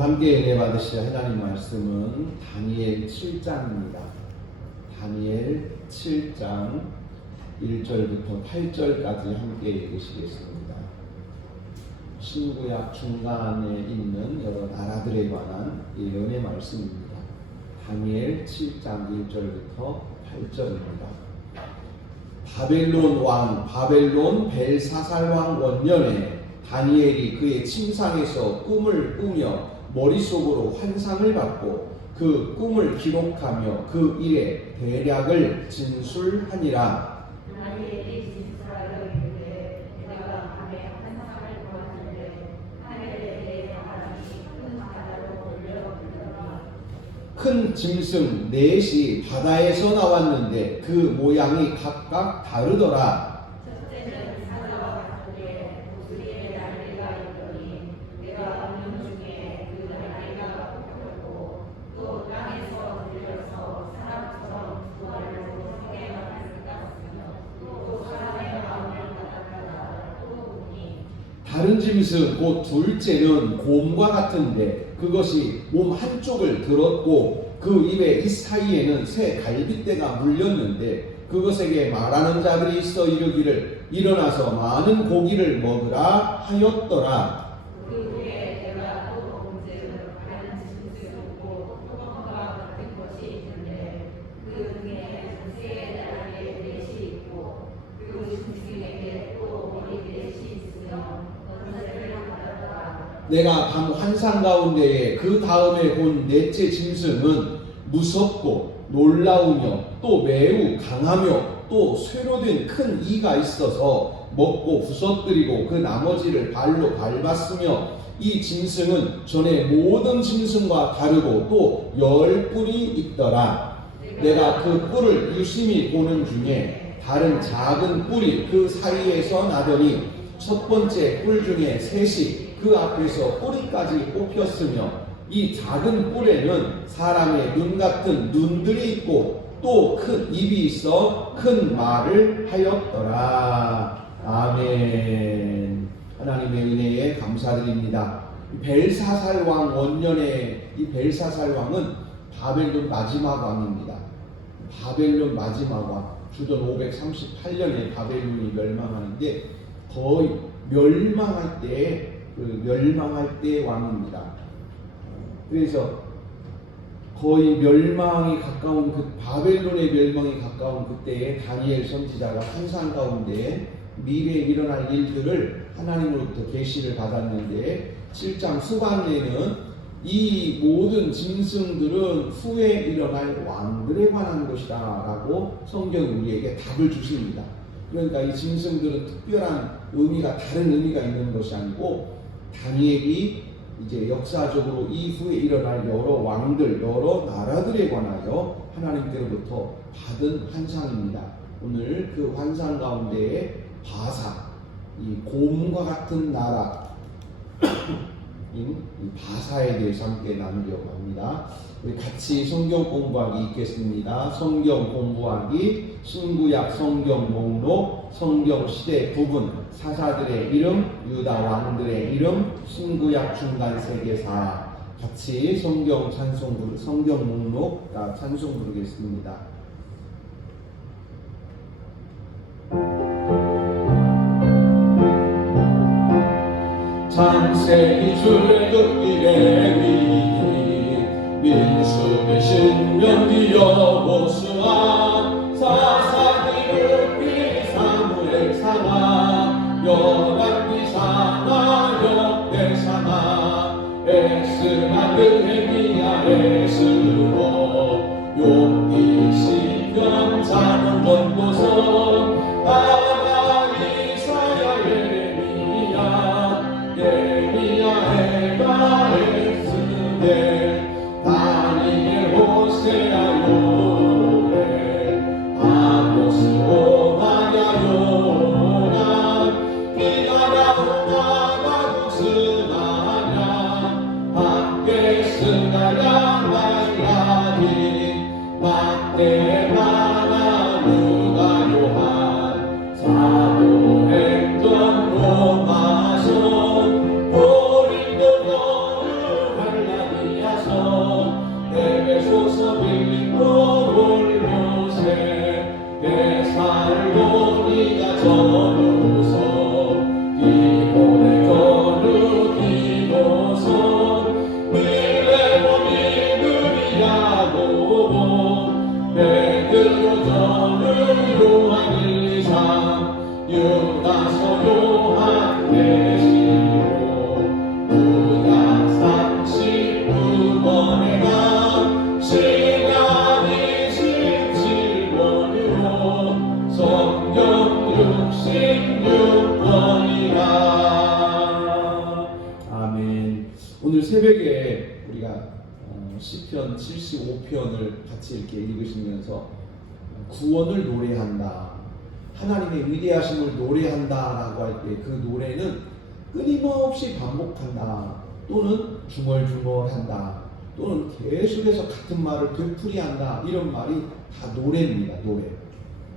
오늘 함께 은혜 받으실 하나님 말씀은 다니엘 7장입니다. 다니엘 7장 1절부터 8절까지 함께 읽으시겠습니다. 신구약 중간에 있는 여러 나라들에 관한 예언의 말씀입니다. 다니엘 7장 1절부터 8절입니다. 바벨론 벨사살 왕 원년에 다니엘이 그의 침상에서 꿈을 꾸며 머릿속으로 환상을 받고 그 꿈을 기록하며 그 일의 대략을 진술하니라. 다니엘이 진술하여 이르되 내가 밤에 환상을 보았는데 하늘에 내 바람이 큰 바다로 몰려들더라. 큰 짐승 넷이 바다에서 나왔는데 그 모양이 각각 다르더라. 첫째는 사자와 같은데 독수리의 날개가 있더니 내가 보는 중에 그 날개가 뽑혔고 또 땅에서 들려서 사람처럼 두 발로 성에 나갔으며 또 사람의 마음을 받았다가 또 보니 다른 짐승 곧 둘째는 곰과 같은데 그것이 몸 한쪽을 들었고 그 입의 이 사이에는 새 갈빗대가 물렸는데 그것에게 말하는 자들이 있어 이르기를 일어나서 많은 고기를 먹으라 하였더라. 그 후에 내가 또 본즉 다른 짐승을 보고 표범과 같은 것이 있는데 그 등에 새 날개 넷이 있고 그 짐승에게 또 머리 넷이 있으며 권세를 받았더라. 내가 밤 환상 가운데에 그 다음에 본 넷째 짐승은 무섭고 놀라우며 또 매우 강하며 또 쇠로 된 큰 이가 있어서 먹고 부서뜨리고 그 나머지를 발로 밟았으며 이 짐승은 전에 모든 짐승과 다르고 또 10뿔이 있더라. 내가 그 뿔을 유심히 보는 중에 다른 작은 뿔이 그 사이에서 나더니 첫 번째 뿔 중에 셋이 그 앞에서 꼬리까지 뽑혔으며 이 작은 뿔에는 사람의 눈 같은 눈들이 있고 또 큰 입이 있어 큰 말을 하였더라. 아멘. 하나님의 은혜에 감사드립니다. 벨사살 왕 원년의 이 벨사살 왕은 바벨론 마지막 왕입니다. 바벨론 마지막 왕, 주전 538년에 바벨론이 멸망하는데 거의 멸망할 때 왕입니다. 그래서 거의 멸망이 가까운 바벨론의 멸망이 가까운 그때에 다니엘 선지자가 환상 가운데 미래에 일어날 일들을 하나님으로부터 계시를 받았는데 7장 후반에는 이 모든 짐승들은 후에 일어날 왕들에 관한 것이다 라고 성경이 우리에게 답을 주십니다. 그러니까 이 짐승들은 특별한 의미가 다른 의미가 있는 것이 아니고 다니엘이 이제 역사적으로 이후에 일어날 여러 왕들, 여러 나라들에 관하여 하나님께로부터 받은 환상입니다. 오늘 그 환상 가운데에 바사, 이 곰과 같은 나라, 이 바사에 대해서 함께 나누려고 합니다. 우리 같이 성경 공부하기 있겠습니다. 성경 공부하기, 신구약 성경 목록, 성경 시대 부분, 사사들의 이름, 유다 왕들의 이름, 신구약 중간 세계사. 같이 성경 목록 찬송 부르겠습니다. 창세기 출애굽기의 위기 민수기 신명기 여호수아 사사기 룻기 사무엘 사마 열왕기 사마 역대 사마 에스라 느헤미야 에스로 욥기 시편 자문 전도서 다니엘 호세아 요엘 아모스 오바냐 요나 기다라 우나가 스나냐 밖에 스나냐 말라디 막대바나 누가 요한 사도행전 로마서 고린도 너를 갈라 주일에 우리가 시편 75편을 같이 이렇게 읽으시면서 구원을 노래한다, 하나님의 위대하심을 노래한다라고 할 때 그 노래는 끊임없이 반복한다, 또는 중얼중얼한다, 또는 계속해서 같은 말을 되풀이한다, 이런 말이 다 노래입니다. 노래.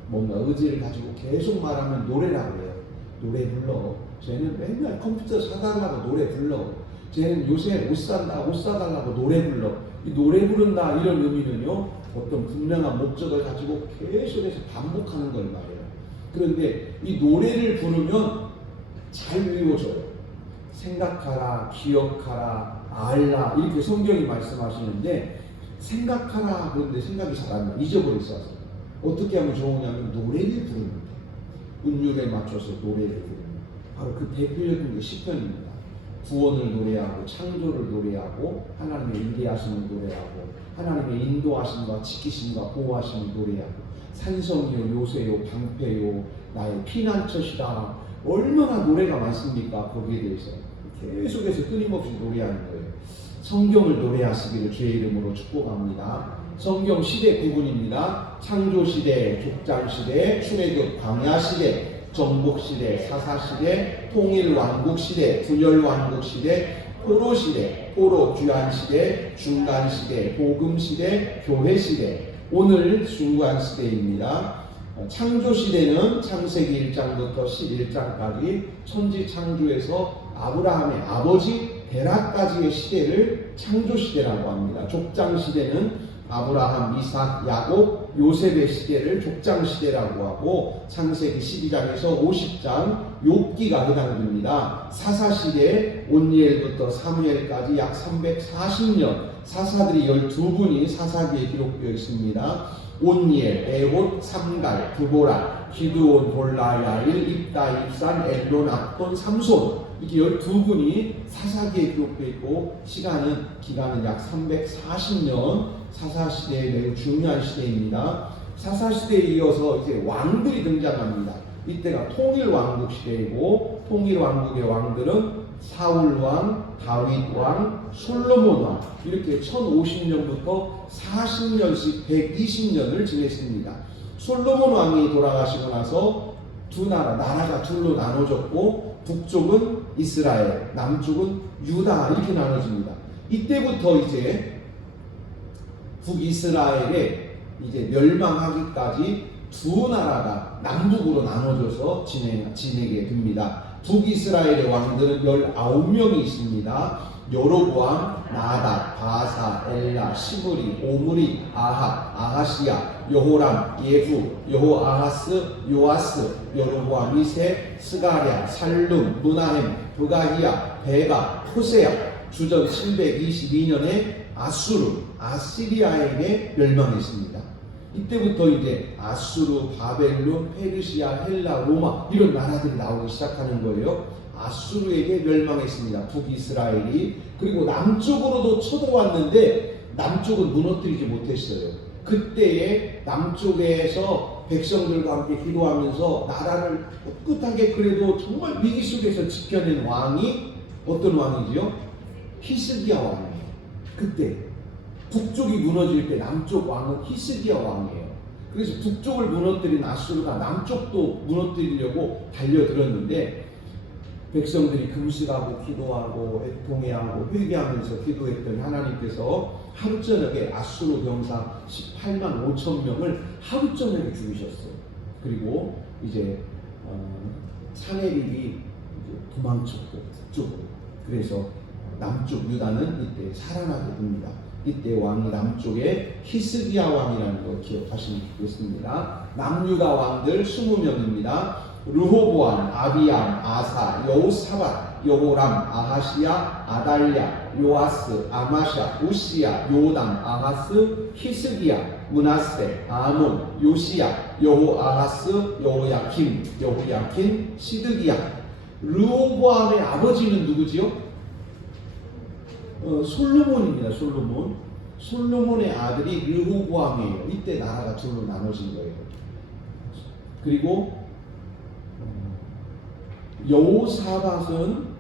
뭔가 의지를 가지고 계속 말하면 노래라고 해요. 노래 불러. 쟤는 맨날 컴퓨터 사달라고 노래 불러. 쟤는 요새 옷 사달라고 노래 불러. 이 노래 부른다, 이런 의미는요, 어떤 분명한 목적을 가지고 계속해서 반복하는 걸 말해요. 그런데 이 노래를 부르면 잘 외워져요. 생각하라, 기억하라, 알라, 이렇게 성경이 말씀하시는데, 생각하라 그런데 생각이 잘 안 나. 잊어버렸어. 어떻게 하면 좋으냐면 노래를 부르는 거예요. 운율에 맞춰서 노래를 부르는 거예요. 바로 그 대표적인 게 시편입니다. 구원을 노래하고, 창조를 노래하고, 하나님의 위대하심을 노래하고, 하나님의 인도하심과 지키심과 보호하심을 노래하고, 산성이요 요새요 방패요 나의 피난처시다. 얼마나 노래가 많습니까? 거기에 대해서 계속해서 끊임없이 노래하는 거예요. 성경을 노래하시기를 주의 이름으로 축복합니다. 성경 시대 구분입니다. 창조시대, 족장시대, 출애굽 광야시대, 정복시대, 사사시대, 통일왕국시대, 분열왕국시대, 포로시대, 포로 귀환시대, 중간시대, 복음시대, 교회시대, 오늘 중간시대입니다. 창조시대는 창세기 1장부터 11장까지 천지창조에서 아브라함의 아버지 데라까지의 시대를 창조시대라고 합니다. 족장시대는 아브라함, 이삭, 야곱, 요셉의 시대를 족장시대라고 하고, 창세기 12장에서 50장 욥기가 해당됩니다. 사사시대 온니엘부터 사무엘까지 약 340년 사사들이 12분이 사사기에 기록되어 있습니다. 온니엘, 에봇, 삼갈, 드보라, 기드온, 볼라, 야일, 입다, 입산, 엘론, 압돈, 삼손, 이렇게 12분이 사사기에 기록되어 있고, 기간은 약 340년, 사사시대의 매우 중요한 시대입니다. 사사시대에 이어서 이제 왕들이 등장합니다. 이때가 통일왕국 시대이고, 통일왕국의 왕들은 사울왕, 다윗왕, 솔로몬왕, 이렇게 1050년부터 40년씩 120년을 지냈습니다. 솔로몬 왕이 돌아가시고 나서 나라가 둘로 나눠졌고, 북쪽은 이스라엘, 남쪽은 유다, 이렇게 나눠집니다. 이때부터 이제 북이스라엘에 이제 멸망하기까지 두 나라가 남북으로 나눠져서 지내게 됩니다. 북이스라엘의 왕들은 19명이 있습니다. 여로보암, 나답, 바사, 엘라, 시브리, 오므리, 아하시야, 여호람, 예후, 여호아하스, 요아스, 여로보암 2세, 스가랴, 살룸, 무나헴, 부가히야, 베가, 호세야, 주전 722년에 아시리아에게 멸망했습니다. 이때부터 이제 아수르, 바벨론, 페르시아, 헬라, 로마, 이런 나라들이 나오기 시작하는 거예요. 아수르에게 멸망했습니다. 북이스라엘이. 그리고 남쪽으로도 쳐들어왔는데 남쪽은 무너뜨리지 못했어요. 그때에 남쪽에서 백성들과 함께 기도하면서 나라를 꿋꿋하게 그래도 정말 위기 속에서 지켜낸 왕이 어떤 왕이지요? 히스기야 왕이에요. 그때 북쪽이 무너질 때 남쪽 왕은 히스기야 왕이에요. 그래서 북쪽을 무너뜨린 아수르가 남쪽도 무너뜨리려고 달려들었는데, 백성들이 금식하고 기도하고 애통해하고 회개하면서 기도했던 하나님께서 하루 저녁에 아수르 병사 18만 5천 명을 하루 저녁에 죽이셨어요. 그리고 이제 사내립이 도망쳤고 북쪽으로. 그래서 남쪽 유다는 이때 살아나게 됩니다. 이때 왕이 남쪽에 히스기야 왕이라는 걸 기억하시면 좋겠습니다. 남유다 왕들 20명입니다. 르호보암, 아비암, 아사, 여호사밧, 여호람, 아하시야, 아달랴, 요아스, 아마샤, 우시야, 요담, 아하스, 히스기야, 므낫세, 아몬, 요시야, 여호아하스, 여호야킨, 시드기야. 르호보암의 아버지는 누구지요? 솔로몬입니다. 솔로몬의 아들이 르호보암이에요. 이때 나라가 둘로 나눠진 거예요. 그리고 여호사밧은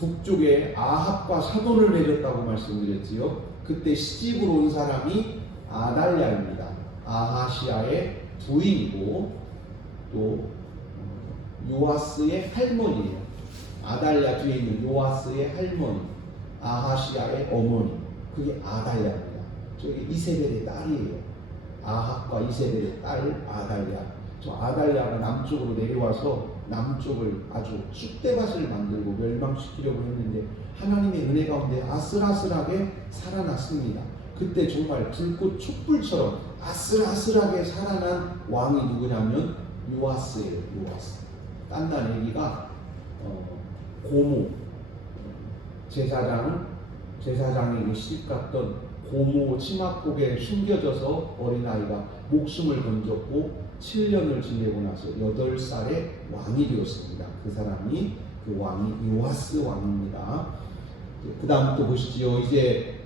북쪽에 아합과 사돈을 맺었다고 말씀드렸지요. 그때 시집으로 온 사람이 아달랴입니다. 아하시아의 부인이고 또 요아스의 할머니예요. 아달랴 뒤에 있는 요아스의 할머니, 아하시아의 어머니, 그게 아달랴입니다. 저게 이세벨의 딸이에요. 아합과 이세벨의 딸 아달랴. 저 아달랴가 남쪽으로 내려와서 남쪽을 아주 쑥대밭을 만들고 멸망시키려고 했는데 하나님의 은혜 가운데 아슬아슬하게 살아났습니다. 그때 정말 불꽃 촛불처럼 아슬아슬하게 살아난 왕이 누구냐면 요아스예요. 요아스. 딴난 얘기가 고모, 제사장에게 시집갔던 고모 치마폭에 숨겨져서 어린아이가 목숨을 건졌고 7년을 지내고 나서 8살에 왕이 되었습니다. 그 사람이 그 왕이 요아스 왕입니다. 그 다음 또 보시지요. 이제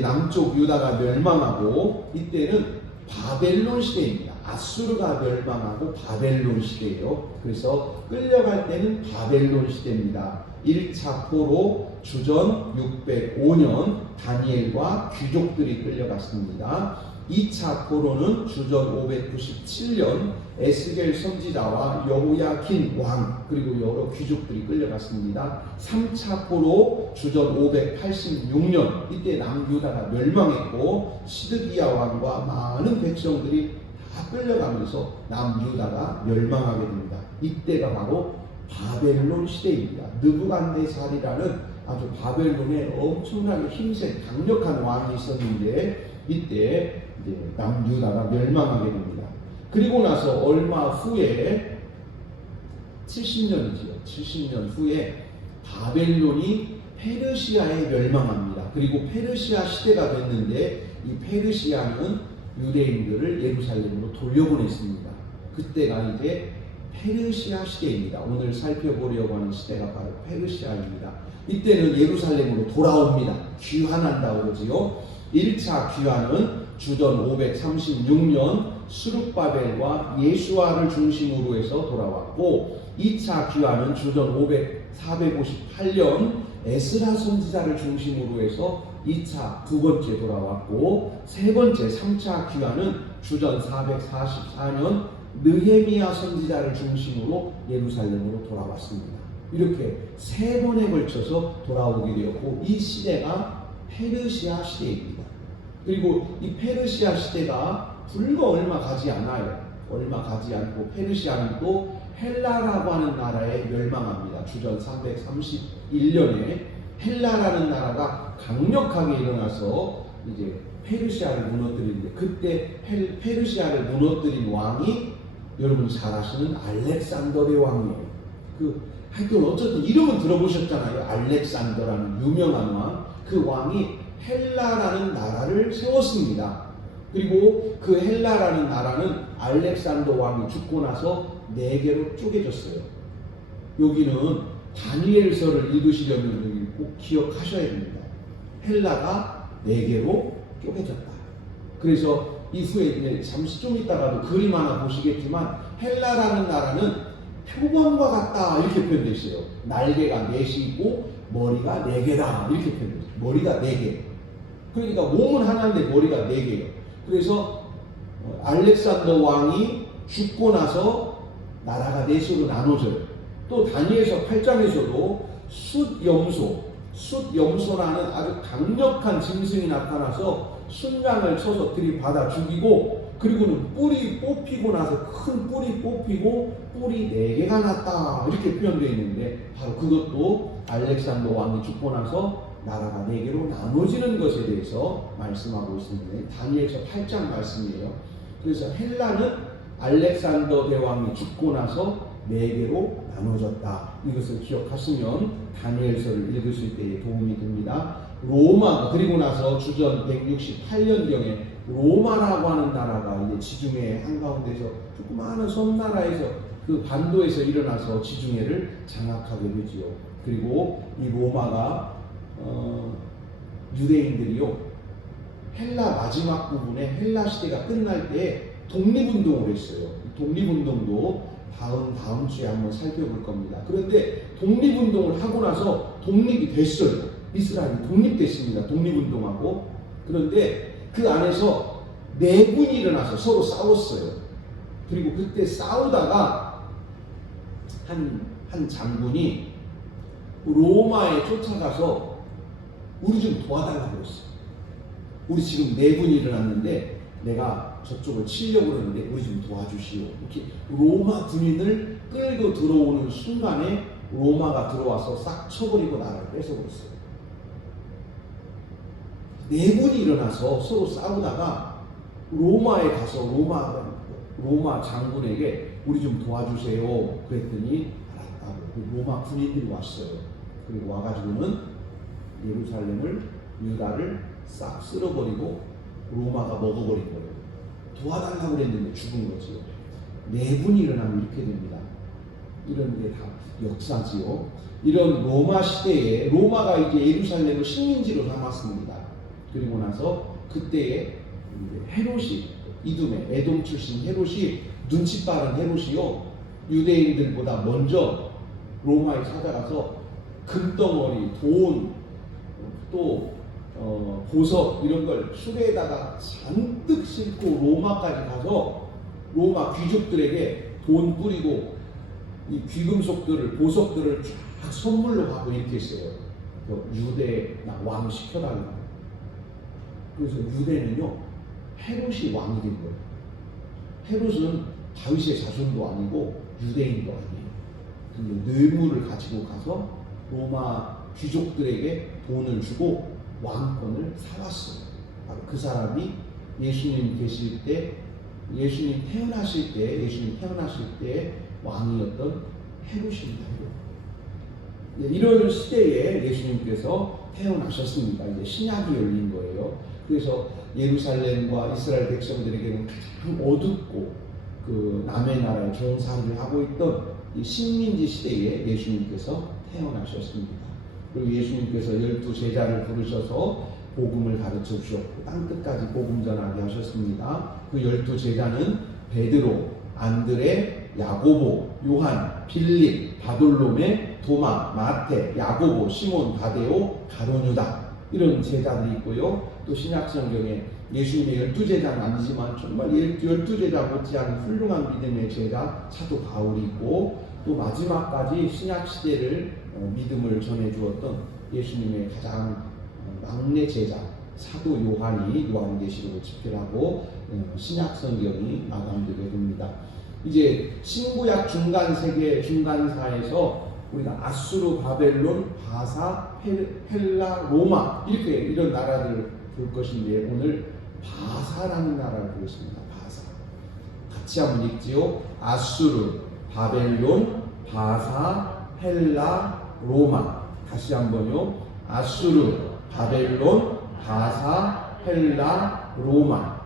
남쪽 유다가 멸망하고 이때는 바벨론 시대입니다. 아수르가 멸망하고 바벨론 시대예요. 그래서 끌려갈 때는 바벨론 시대입니다. 1차 포로 주전 605년 다니엘과 귀족들이 끌려갔습니다. 2차 포로는 주전 597년 에스겔 선지자와 여호야킨 왕 그리고 여러 귀족들이 끌려갔습니다. 3차 포로 주전 586년 이때 남유다가 멸망했고 시드기야 왕과 많은 백성들이 다 끌려가면서 남유다가 멸망하게 됩니다. 이때가 바로 바벨론 시대입니다. 느부갓네살이라는 아주 바벨론에 엄청나게 힘센 강력한 왕이 있었는데 이때 이제 남유다가 멸망하게 됩니다. 그리고 나서 얼마 후에 70년이지요. 70년 후에 바벨론이 페르시아에 멸망합니다. 그리고 페르시아 시대가 됐는데 이 페르시아는 유대인들을 예루살렘으로 돌려보냈습니다. 그때가 이제 페르시아 시대입니다. 오늘 살펴보려고 하는 시대가 바로 페르시아입니다. 이때는 예루살렘으로 돌아옵니다. 귀환한다고 그러지요. 1차 귀환은 주전 536년 스룹바벨과 예수아를 중심으로 해서 돌아왔고 2차 귀환은 주전 458년 에스라 선지자를 중심으로 해서 2차 두 번째 돌아왔고 세 번째 3차 귀환은 주전 444년 느헤미야 선지자를 중심으로 예루살렘으로 돌아왔습니다. 이렇게 세 번에 걸쳐서 돌아오게 되었고 이 시대가 페르시아 시대입니다. 그리고 이 페르시아 시대가 불과 얼마 가지 않아요. 얼마 가지 않고 페르시아는 또 헬라라고 하는 나라에 멸망합니다. 주전 331년에 헬라라는 나라가 강력하게 일어나서 이제 페르시아를 무너뜨리는데 그때 페르시아를 무너뜨린 왕이 여러분 잘 아시는 알렉산더 대왕이에요. 하여튼 어쨌든 이름은 들어보셨잖아요. 알렉산더라는 유명한 왕. 그 왕이 헬라라는 나라를 세웠습니다. 그리고 그 헬라라는 나라는 알렉산더 왕이 죽고 나서 4개로 쪼개졌어요. 여기는 다니엘서를 읽으시려면 여기 꼭 기억하셔야 됩니다. 헬라가 4개로 쪼개졌다. 그래서 이후에 잠시 좀 있다가도 그림 하나 보시겠지만 헬라라는 나라는 표범과 같다 이렇게 표현되어 있어요. 날개가 4이 있고 머리가 4개다 이렇게 표현되어 있어요. 머리가 4개. 그러니까 몸은 하나인데 머리가 4개예요. 그래서 알렉산더 왕이 죽고 나서 나라가 4수로 나눠져요. 또 다니엘서 8장에서도 숫염소라는 아주 강력한 짐승이 나타나서 순양을 쳐서 들이받아 죽이고 그리고는 뿔이 뽑히고 나서 큰 뿔이 뽑히고 뿔이 4개가 났다 이렇게 표현되어 있는데 바로 그것도 알렉산더 왕이 죽고 나서 나라가 4개로 나눠지는 것에 대해서 말씀하고 있습니다. 다니엘서 8장 말씀이에요. 그래서 헬라는 알렉산더 대왕이 죽고 나서 4개로 나눠졌다. 이것을 기억하시면 다니엘서를 읽으실 때에 도움이 됩니다. 로마 그리고 나서 주전 168년경에 로마라고 하는 나라가 이제 지중해 한가운데서 조그마한 섬나라에서 그 반도에서 일어나서 지중해를 장악하게 되지요. 그리고 이 로마가 유대인들이요 헬라 마지막 부분에 헬라 시대가 끝날 때 독립운동을 했어요. 독립운동도 다음 주에 한번 살펴볼 겁니다. 그런데 독립운동을 하고 나서 독립이 됐어요. 이스라엘이 독립됐습니다. 독립운동하고. 그런데 그 안에서 내분이 일어나서 서로 싸웠어요. 그리고 그때 싸우다가 한 장군이 로마에 쫓아가서 우리 좀 도와달라고 했어요. 우리 지금 내분이 일어났는데 내가 저쪽을 치려고 그러는데 우리 좀 도와주시오. 이렇게 로마 군인을 끌고 들어오는 순간에 로마가 들어와서 싹 쳐버리고 나라를 뺏어버렸어요. 내분이 일어나서 서로 싸우다가 로마에 가서 로마 장군에게 우리 좀 도와주세요. 그랬더니 알았다고 로마 군인들이 왔어요. 그리고 와가지고는 예루살렘을 유다를 싹 쓸어버리고 로마가 먹어버린 거예요. 도와달라고 그랬는데 죽은 거죠. 내분이 일어나면 이렇게 됩니다. 이런 게 다 역사지요. 이런 로마 시대에 로마가 이제 예루살렘을 식민지로 삼았습니다. 그리고 나서 그때에 헤롯이 이두메 에돔 출신 헤롯이 눈치 빠른 헤롯이요. 유대인들보다 먼저 로마에 찾아가서 금덩어리, 돈, 또 보석 이런 걸 수레에다가 잔뜩 싣고 로마까지 가서 로마 귀족들에게 돈 뿌리고 이 귀금속들을 보석들을 쫙 선물로 하고 이렇게 했어요. 유대 왕 시켜달라고. 그래서 유대는요 헤롯이 왕이 된 거예요. 헤롯은 다윗의 자손도 아니고 유대인도 아니에요. 근데 뇌물을 가지고 가서 로마 귀족들에게 돈을 주고 왕권을 사왔어요. 바로 그 사람이 예수님 계실 때, 예수님 태어나실 때 왕이었던 헤롯입니다. 이런 시대에 예수님께서 태어나셨습니다. 이제 신약이 열린 거예요. 그래서 예루살렘과 이스라엘 백성들에게는 가장 어둡고 그 남의 나라에 좋은 삶을 하고 있던 이 식민지 시대에 예수님께서 태어나셨습니다. 그리고 예수님께서 12제자를 부르셔서 복음을 가르쳐 주셨고 땅끝까지 복음 전하게 하셨습니다. 그 12제자는 베드로, 안드레, 야고보, 요한, 빌립, 바돌로메, 도마, 마테, 야고보, 시몬, 다데오, 가룟 유다 이런 제자들이 있고요. 또 신약성경에 예수님의 12제자는 아니지만 정말 12제자 못지않은 훌륭한 믿음의 제자 사도 바울이 있고 또 마지막까지 신약시대를 믿음을 전해주었던 예수님의 가장 막내 제자 사도 요한이 요한계시록을 집필하고 신약성경이 마감되게 됩니다. 이제 신구약 중간세계 중간사에서 우리가 아수르, 바벨론, 바사, 헬라, 로마 이런 나라들을 볼 것인데 오늘 바사라는 나라를 보겠습니다. 바사 같이 한번 읽지요. 아수르, 바벨론, 바사, 헬라, 로마. 다시 한번요. 아수르, 바벨론, 바사, 헬라, 로마.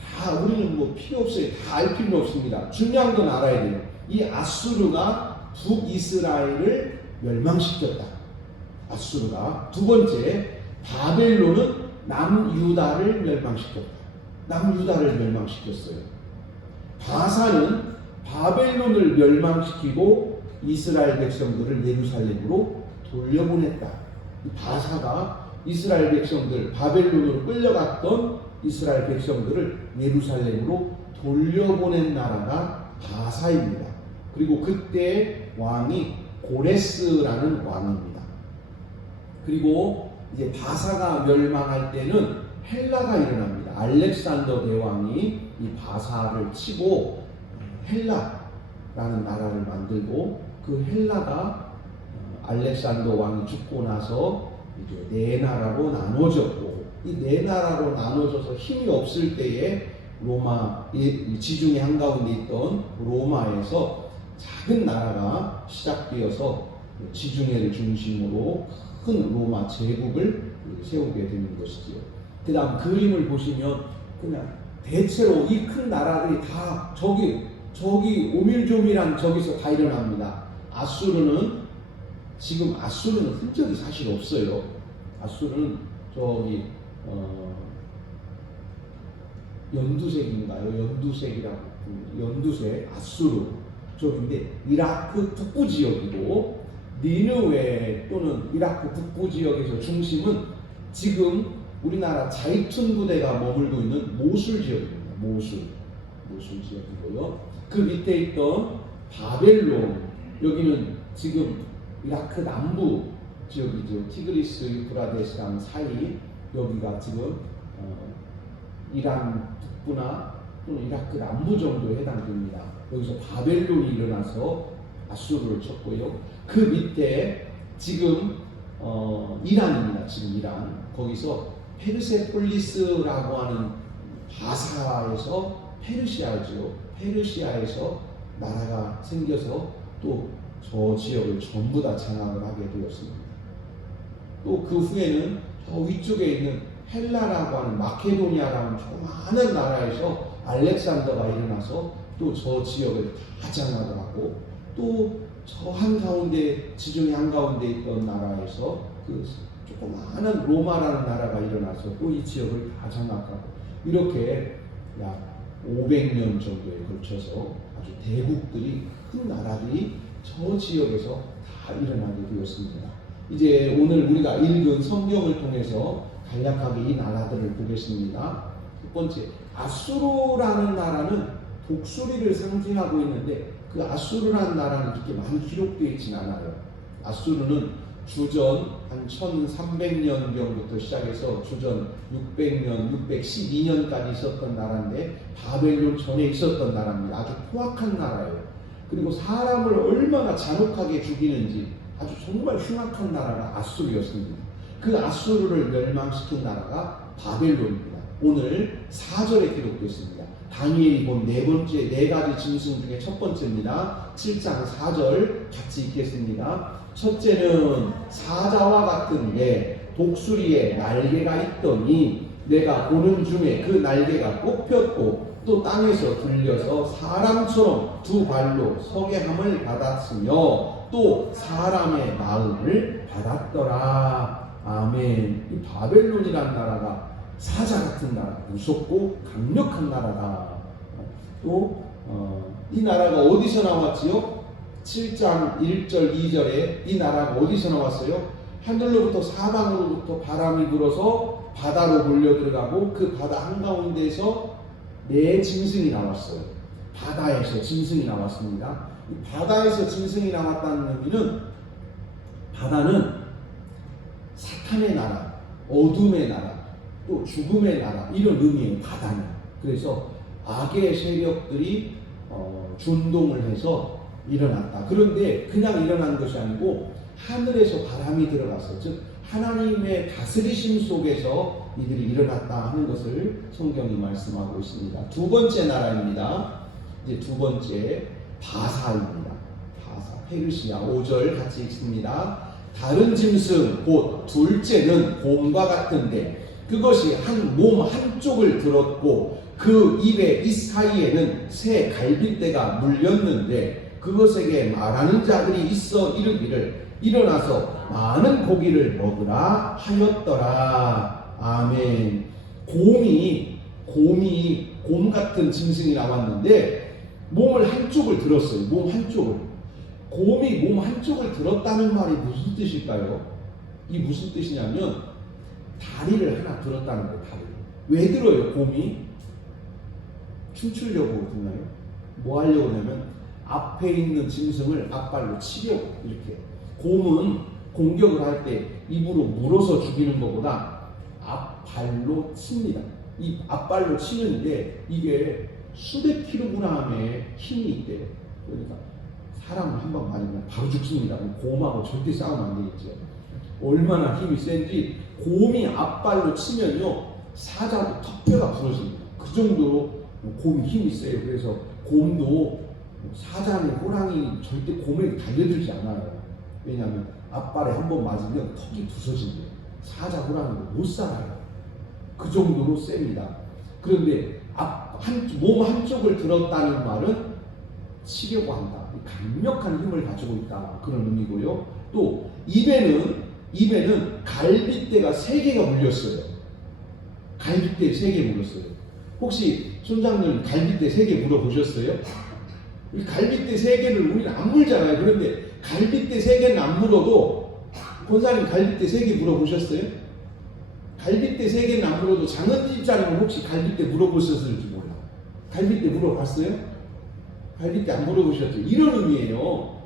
다 우리는 뭐 필요 없어요. 다 알 필요 없습니다. 중요한 건 알아야 돼요. 이 아수르가 북이스라엘을 멸망시켰다. 아수르가. 두 번째, 바벨론은 남유다를 멸망시켰다. 남유다를 멸망시켰어요. 바사는 바벨론을 멸망시키고 이스라엘 백성들을 예루살렘으로 돌려보냈다. 바사가 이스라엘 백성들, 바벨론으로 끌려갔던 이스라엘 백성들을 예루살렘으로 돌려보낸 나라가 바사입니다. 그리고 그때 왕이 고레스라는 왕입니다. 그리고 이제 바사가 멸망할 때는 헬라가 일어납니다. 알렉산더 대왕이 이 바사를 치고 헬라라는 나라를 만들고 그 헬라가 알렉산더 왕이 죽고 나서 이제 네 나라로 나눠졌고 이 네 나라로 나눠져서 힘이 없을 때에 로마 지중해 한가운데 있던 로마에서 작은 나라가 시작되어서 지중해를 중심으로 큰 로마 제국을 세우게 되는 것이지요. 그 다음 그림을 보시면 그냥 대체로 이 큰 나라들이 다 저기 오밀조밀한 저기서 다 일어납니다. 지금 아수르는 흔적이 사실 없어요. 아수르는 저기 연두색인가요? 연두색이라고 연두색 아수르 쪽인데 이라크 북부 지역이고 니느웨 또는 이라크 북부 지역에서 중심은 지금 우리나라 자이툰 부대가 머물고 있는 모술 지역입니다. 모술 지역이고요. 그 밑에 있던 바벨론, 여기는 지금 이라크 남부 지역이죠. 티그리스 유프라데스강 사이, 여기가 지금 이란 북부나 또는 이라크 남부 정도에 해당됩니다. 여기서 바벨론이 일어나서 아수르를 쳤고요. 그 밑에 지금 이란입니다. 지금 이란. 거기서 페르세폴리스라고 하는 바사에서 페르시아죠. 페르시아에서 나라가 생겨서 또 저 지역을 전부 다 장악을 하게 되었습니다. 또 그 후에는 저 위쪽에 있는 헬라라고 하는 마케도니아라는 조그마한 나라에서 알렉산더가 일어나서 또 저 지역을 다 장악을 하고, 또 저 한가운데, 지중해 한가운데 있던 나라에서 그 조그마한 로마라는 나라가 일어나서 또 이 지역을 다 장악하고, 이렇게 약 500년 정도에 걸쳐서 아주 대국들이, 큰 나라들이 저 지역에서 다 일어나게 되었습니다. 이제 오늘 우리가 읽은 성경을 통해서 간략하게 이 나라들을 보겠습니다. 첫 번째, 아수르라는 나라는 독수리를 상징하고 있는데, 그 아수르라는 나라는 그렇게 많이 기록되어 있진 않아요. 아수르는 주전 한 1300년경부터 시작해서 주전 600년, 612년까지 있었던 나라인데, 바벨론 전에 있었던 나라입니다. 아주 포악한 나라예요. 그리고 사람을 얼마나 잔혹하게 죽이는지 아주 정말 흉악한 나라가 아수르였습니다. 그 아수르를 멸망시킨 나라가 바벨론입니다. 오늘 4절에 기록되어 있습니다. 다니엘이 본 네 가지 짐승 중에 첫 번째입니다. 7장 4절 같이 읽겠습니다. 첫째는 사자와 같은데 독수리에 날개가 있더니 내가 보는 중에 그 날개가 뽑혔고 또 땅에서 들려서 사람처럼 두 발로 서게 함을 받았으며 또 사람의 마음을 받았더라. 아멘. 이 바벨론이라는 나라가 사자 같은 나라, 무섭고 강력한 나라다. 또 이 나라가 어디서 나왔지요? 7장 1절 2절에 이 나라가 어디서 나왔어요? 하늘로부터 사방으로부터 바람이 불어서 바다로 몰려 들어가고 그 바다 한가운데에서 네 짐승이 나왔어요. 바다에서 짐승이 나왔습니다. 바다에서 짐승이 나왔다는 의미는, 바다는 사탄의 나라, 어둠의 나라, 또 죽음의 나라, 이런 의미예요. 바다는. 그래서 악의 세력들이 준동을 해서 일어났다. 그런데 그냥 일어난 것이 아니고 하늘에서 바람이 들어가서, 즉 하나님의 다스리심 속에서 이들이 일어났다 하는 것을 성경이 말씀하고 있습니다. 두 번째 나라입니다. 이제 두 번째 바사입니다. 바사, 페르시아. 5절 같이 읽습니다. 다른 짐승 곧 둘째는 곰과 같은데 그것이 한 몸 한쪽을 들었고 그 입의 이 사이에는 새 갈빗대가 물렸는데 그것에게 말하는 자들이 있어 이르기를 일어나서 많은 고기를 먹으라 하였더라. 아멘. 곰 같은 짐승이 나왔는데 몸을 한쪽을 들었어요. 몸 한쪽을. 곰이 몸 한쪽을 들었다는 말이 무슨 뜻일까요? 이 무슨 뜻이냐면 다리를 하나 들었다는 거예요. 다리를. 왜 들어요? 곰이 춤추려고 듣나요? 뭐 하려고 하냐면 앞에 있는 짐승을 앞발로 치려고. 이렇게 곰은 공격을 할 때 입으로 물어서 죽이는 것보다 앞발로 칩니다. 이 앞발로 치는데 이게 수백 킬로그램의 힘이 있대요. 그러니까 사람을 한 방 맞으면 바로 죽습니다. 곰하고 절대 싸우면 안 되겠죠. 얼마나 힘이 센지 곰이 앞발로 치면요 사자도 턱뼈가 부러집니다. 그 정도로 곰이 힘이 세요. 그래서 곰도 사자는 호랑이 절대 곰에게 달려들지 않아요. 왜냐하면 앞발에 한 번 맞으면 턱이 부서진대요. 사자, 호랑이도 못 살아요. 그 정도로 셉니다. 그런데 몸 한쪽을 들었다는 말은 치려고 한다. 강력한 힘을 가지고 있다. 그런 의미고요. 또 입에는 갈빗대가 3개가 물렸어요. 갈빗대 3개 물렸어요. 혹시 손장님 갈빗대 3개 물어보셨어요? 우리 갈빗대 3개를 우리는 안 물잖아요. 그런데 갈빗대 3개는 안 물어도, 권사님 갈빗대 3개 물어보셨어요? 갈빗대 3개는 안 물어도 장은지 집사님은 혹시 갈빗대 물어보셨을지 몰라. 갈빗대 물어봤어요? 갈빗대 안 물어보셨죠? 이런 의미예요.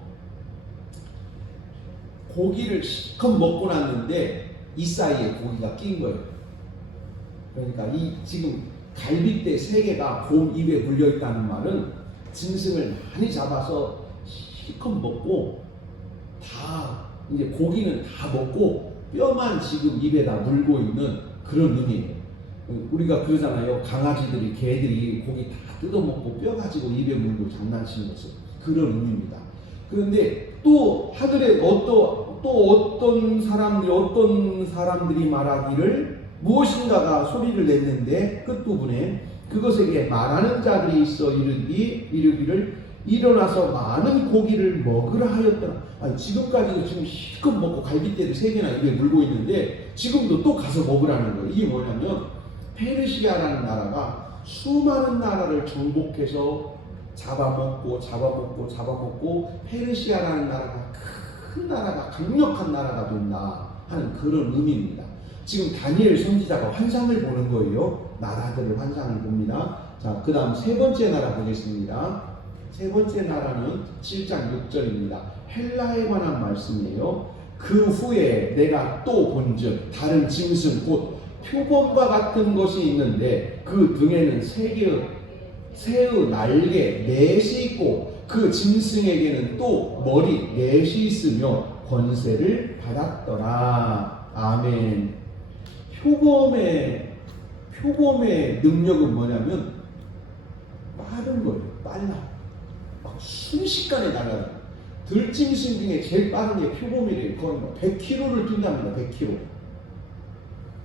고기를 실컷 먹고 났는데 이 사이에 고기가 낀 거예요. 그러니까 이 지금 갈빗대 3개가 곰 입에 물려있다는 말은 짐승을 많이 잡아서 실컷 먹고 다 이제 고기는 다 먹고 뼈만 지금 입에다 물고 있는 그런 의미예요. 우리가 그러잖아요. 강아지들이 개들이 고기 다 뜯어먹고 뼈 가지고 입에 물고 장난치는 것은 그런 의미입니다. 그런데 또 하늘에 어떤 사람들이 말하기를 무엇인가가 소리를 냈는데 끝부분에 그것에게 말하는 자들이 있어 이르기를 일어나서 많은 고기를 먹으라 하였더라. 아니, 지금까지도 지금 실컷 먹고 갈빗대를 3개나 입에 물고 있는데 지금도 또 가서 먹으라는 거예요. 이게 뭐냐면 페르시아라는 나라가 수많은 나라를 정복해서 잡아먹고 페르시아라는 나라가 큰 나라가 강력한 나라가 된다 하는 그런 의미입니다. 지금 다니엘 선지자가 환상을 보는 거예요. 나라들의 환상을 봅니다. 자, 그 다음 3번째 나라 보겠습니다. 3번째 나라는 7장 6절입니다. 헬라에 관한 말씀이에요. 그 후에 내가 또 본즉 다른 짐승 곧 표범과 같은 것이 있는데 그 등에는 새의 날개 넷이 있고 그 짐승에게는 또 머리 넷이 있으며 권세를 받았더라. 아멘. 표범의 능력은 뭐냐면 빠른 거예요. 빨라. 막 순식간에 날아가요. 들짐승 중에 제일 빠른 게 표범이래요. 거의 100km를 뛴답니다. 100km.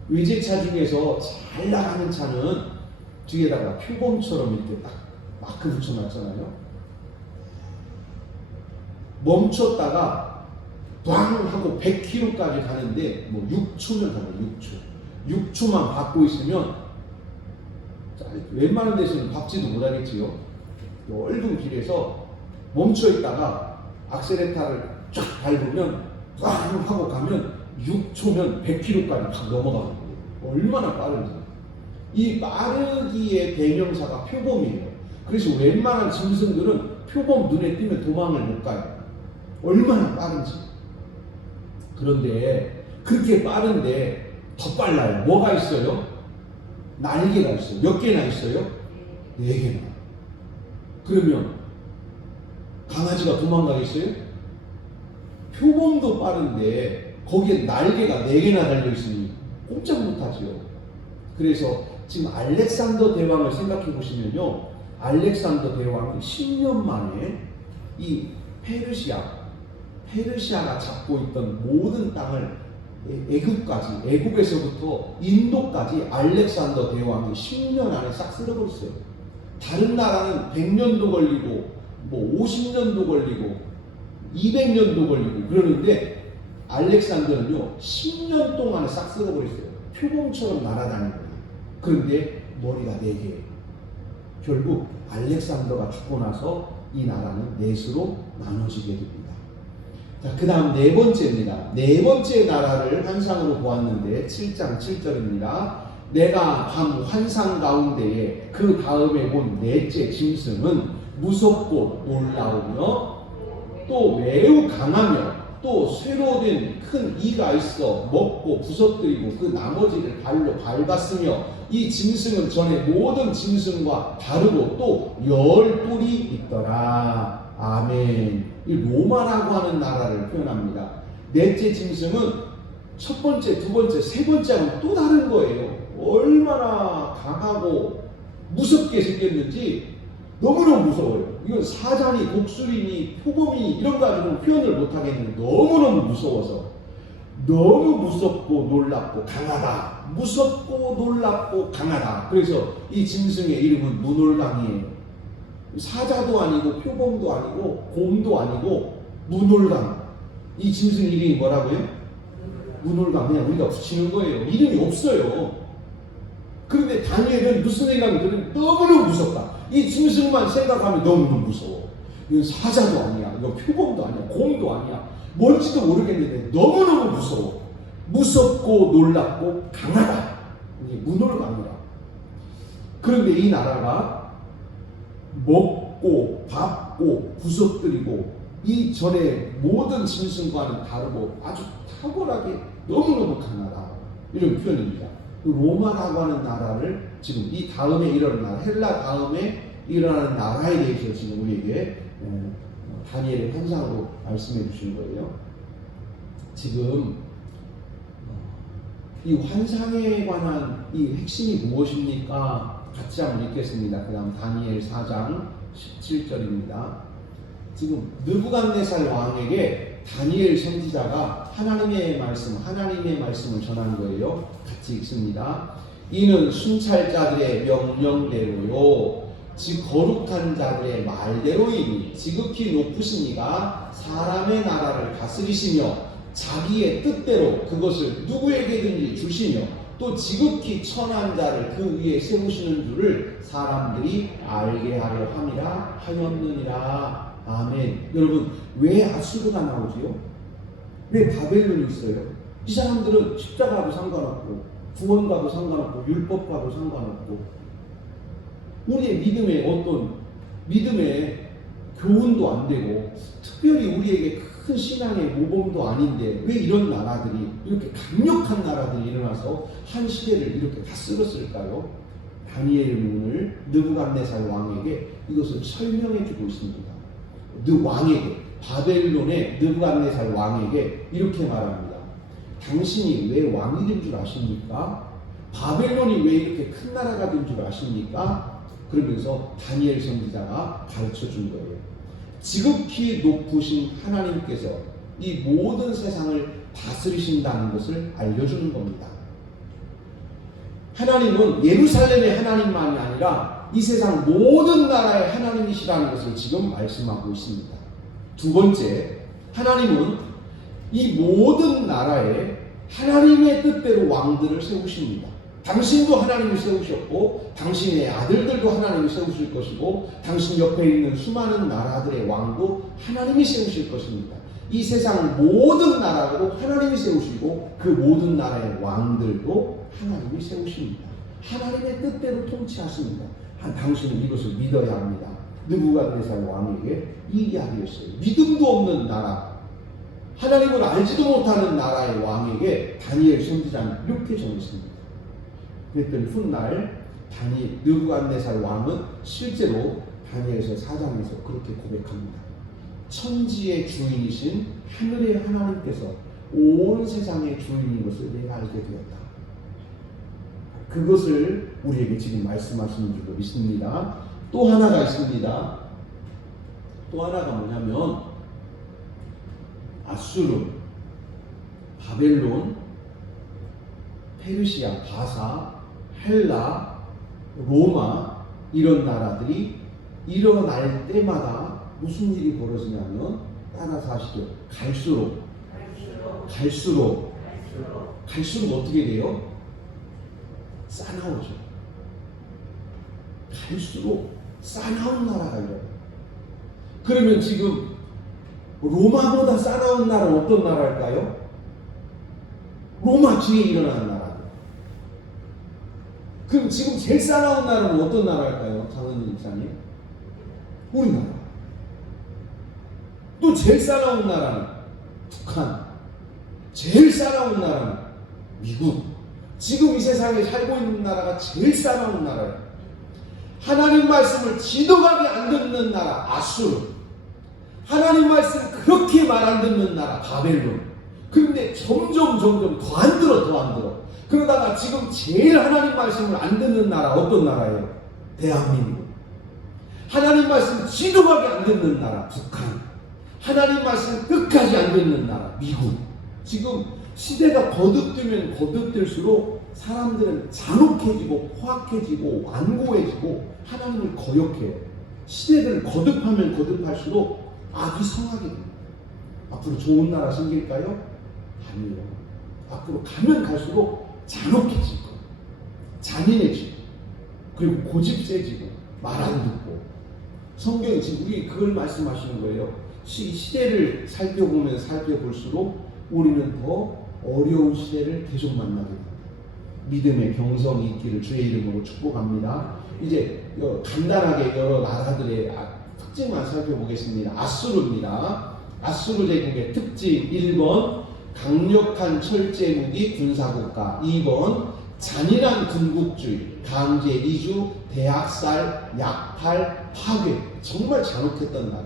외제차 중에서 잘 나가는 차는 뒤에다가 표범처럼 이렇게 딱 마크 붙여놨잖아요. 멈췄다가 빵 하고 100km까지 가는데 뭐 6초면 가요. 6초만 밟고 있으면 웬만한 데서는 밟지도 못하겠지요. 넓은 길에서 멈춰있다가 악셀레타를 쫙 밟으면 빵 하고 가면 6초면 100km까지 팍 넘어가는 거예요. 얼마나 빠른지. 이 빠르기의 대명사가 표범이에요. 그래서 웬만한 짐승들은 표범 눈에 띄면 도망을 못 가요. 얼마나 빠른지. 그런데 그렇게 빠른데 더 빨라요. 뭐가 있어요? 날개가 있어요. 몇 개나 있어요? 4개나. 그러면 강아지가 도망가겠어요? 표범도 빠른데 거기에 날개가 4개나 달려있으니 꼼짝 못하지요. 그래서 지금 알렉산더 대왕을 생각해 보시면요. 알렉산더 대왕이 10년 만에 이 페르시아가 잡고 있던 모든 땅을 애국에서부터 인도까지 알렉산더 대왕이 10년 안에 싹 쓸어버렸어요. 다른 나라는 100년도 걸리고 뭐 50년도 걸리고 200년도 걸리고 그러는데 알렉산더는요 10년 동안에 싹 쓸어버렸어요. 표범처럼 날아다니는 거예요. 그런데 머리가 4개예요. 결국 알렉산더가 죽고 나서 이 나라는 넷으로 나눠지게 됩니다. 자, 그 다음 4번째입니다. 4번째 나라를 환상으로 보았는데 7장 7절입니다. 내가 밤 환상 가운데에 그 다음에 본 넷째 짐승은 무섭고 놀라우며 또 매우 강하며 또 쇠로 된 큰 이가 있어 먹고 부서뜨리고 그 나머지를 발로 밟았으며 이 짐승은 전에 모든 짐승과 다르고 또 10뿔이 있더라. 아멘. 이 로마라고 하는 나라를 표현합니다. 넷째 짐승은 첫 번째, 두 번째, 세 번째하고는 또 다른 거예요. 얼마나 강하고 무섭게 생겼는지 너무너무 무서워요. 이건 사자니, 독수리니, 표범이니 이런 거 가지고는 표현을 못하겠는데 너무너무 무서워서 너무 무섭고 놀랍고 강하다. 무섭고 놀랍고 강하다. 그래서 이 짐승의 이름은 문홀강이에요. 사자도 아니고 표범도 아니고 곰도 아니고 문홀강. 이 짐승 이름이 뭐라고요? 문홀강. 그냥 우리가 붙이는 거예요. 이름이 없어요. 그런데 다니엘은 무슨 생각이 들으면 너무너무 무섭다. 이 짐승만 생각하면 너무너무 무서워. 이건 사자도 아니야. 이거 표범도 아니야. 곰도 아니야. 뭔지도 모르겠는데 너무너무 무서워. 무섭고 놀랍고 강하다. 이게 문홀강이라. 그런데 이 나라가 먹고 밟고 부서뜨리고 이전에 모든 짐승과는 다르고 아주 탁월하게 너무너무 강하다. 이런 표현입니다. 로마라고 하는 나라를 지금 이 다음에 일어나는 나라, 헬라 다음에 일어나는 나라에 대해서 지금 우리에게 다니엘의 환상으로 말씀해 주신 거예요. 지금 이 환상에 관한 이 핵심이 무엇입니까? 같이 한번 읽겠습니다. 그 다음 다니엘 4장 17절입니다. 지금 느부갓네살 왕에게 다니엘 선지자가 하나님의 말씀을 전한 거예요. 같이 읽습니다. 이는 순찰자들의 명령대로요 즉 거룩한 자들의 말대로이니 지극히 높으신 이가 사람의 나라를 다스리시며 자기의 뜻대로 그것을 누구에게든지 주시며 또 지극히 천한 자를 그 위에 세우시는 줄을 사람들이 알게 하려 함이라 하였느니라. 아멘. 여러분, 왜 아수르가 나오지요? 왜 바벨론이 있어요? 이 사람들은 십자가도 상관없고 구원과도 상관없고 율법과도 상관없고 우리의 믿음에 어떤 믿음의 교훈도 안 되고 특별히 우리에게 큰 신앙의 모범도 아닌데 왜 이런 나라들이 이렇게 강력한 나라들이 일어나서 한 시대를 이렇게 다 쓸었을까요? 다니엘은 오늘 느부갓네살 왕에게 이것을 설명해 주고 있습니다. 왕에게 바벨론의 느부갓네살 왕에게 이렇게 말합니다. 당신이 왜 왕이 된 줄 아십니까? 바벨론이 왜 이렇게 큰 나라가 된 줄 아십니까? 그러면서 다니엘 선지자가 가르쳐 준 거예요. 지극히 높으신 하나님께서 이 모든 세상을 다스리신다는 것을 알려주는 겁니다. 하나님은 예루살렘의 하나님만이 아니라 이 세상 모든 나라의 하나님이시라는 것을 지금 말씀하고 있습니다. 두 번째, 하나님은 이 모든 나라에 하나님의 뜻대로 왕들을 세우십니다. 당신도 하나님이 세우셨고 당신의 아들들도 하나님이 세우실 것이고 당신 옆에 있는 수많은 나라들의 왕도 하나님이 세우실 것입니다. 이 세상 모든 나라도 하나님이 세우시고 그 모든 나라의 왕들도 하나님이 세우십니다. 하나님의 뜻대로 통치하십니다. 당신은 이것을 믿어야 합니다. 느부갓네살 왕에게 이 이야기였어요. 믿음도 없는 나라, 하나님을 알지도 못하는 나라의 왕에게 다니엘 선지자는 이렇게 전했습니다. 그랬더니 훗날 느부갓네살 왕은 실제로 다니엘서 4장에서 그렇게 고백합니다. 천지의 주인이신 하늘의 하나님께서 온 세상의 주인인 것을 내가 알게 되었다. 그것을 우리에게 지금 말씀하시는 줄로 믿습니다. 또 하나가 있습니다. 또 하나가 뭐냐면 아수르, 바벨론, 페르시아, 바사, 헬라, 로마 이런 나라들이 일어날 때마다 무슨 일이 벌어지냐면 따라서 하시죠. 갈수록 어떻게 돼요? 싸나우죠. 갈수록 싸나운 나라가 일어나요. 그러면 지금 로마보다 싸나운 나라는 어떤 나라일까요? 로마 뒤에 일어나는 나라. 그럼 지금 제일 싸나운 나라는 어떤 나라일까요? 장은진 목사님? 우리나라. 또 제일 싸나운 나라는 북한. 제일 싸나운 나라는 미국. 지금 이 세상에 살고 있는 나라가 제일 싸나운 나라예요. 하나님 말씀을 지도하게 안 듣는 나라 아수르. 하나님 말씀 그렇게 말 안 듣는 나라 바벨론. 그런데 점점 더 안 들어. 그러다가 지금 제일 하나님 말씀을 안 듣는 나라 어떤 나라예요? 대한민국. 하나님 말씀 지도하게 안 듣는 나라 북한. 하나님 말씀 끝까지 안 듣는 나라 미국. 지금 시대가 거듭되면 거듭될수록 사람들은 잔혹해지고 포악해지고 완고해지고 하나님을 거역해요. 시대를 거듭하면 거듭할수록 악이 성하게 됩니다. 앞으로 좋은 나라 생길까요? 아니요. 앞으로 가면 갈수록 잔혹해지고 잔인해지고 그리고 고집 세지고 말 안 듣고 성경이 지금 우리 그걸 말씀하시는 거예요. 시대를 살펴볼수록 우리는 더 어려운 시대를 계속 만나게 됩니다. 믿음의 경성이 있기를 주의 이름으로 축복합니다. 이제 간단하게 여러 나라들의 특징만 살펴보겠습니다. 아수르입니다. 아수르 제국의 특징 1번 강력한 철제 무기 군사국가, 2번 잔인한 군국주의, 강제 이주, 대학살, 약탈, 파괴, 정말 잔혹했던 나라.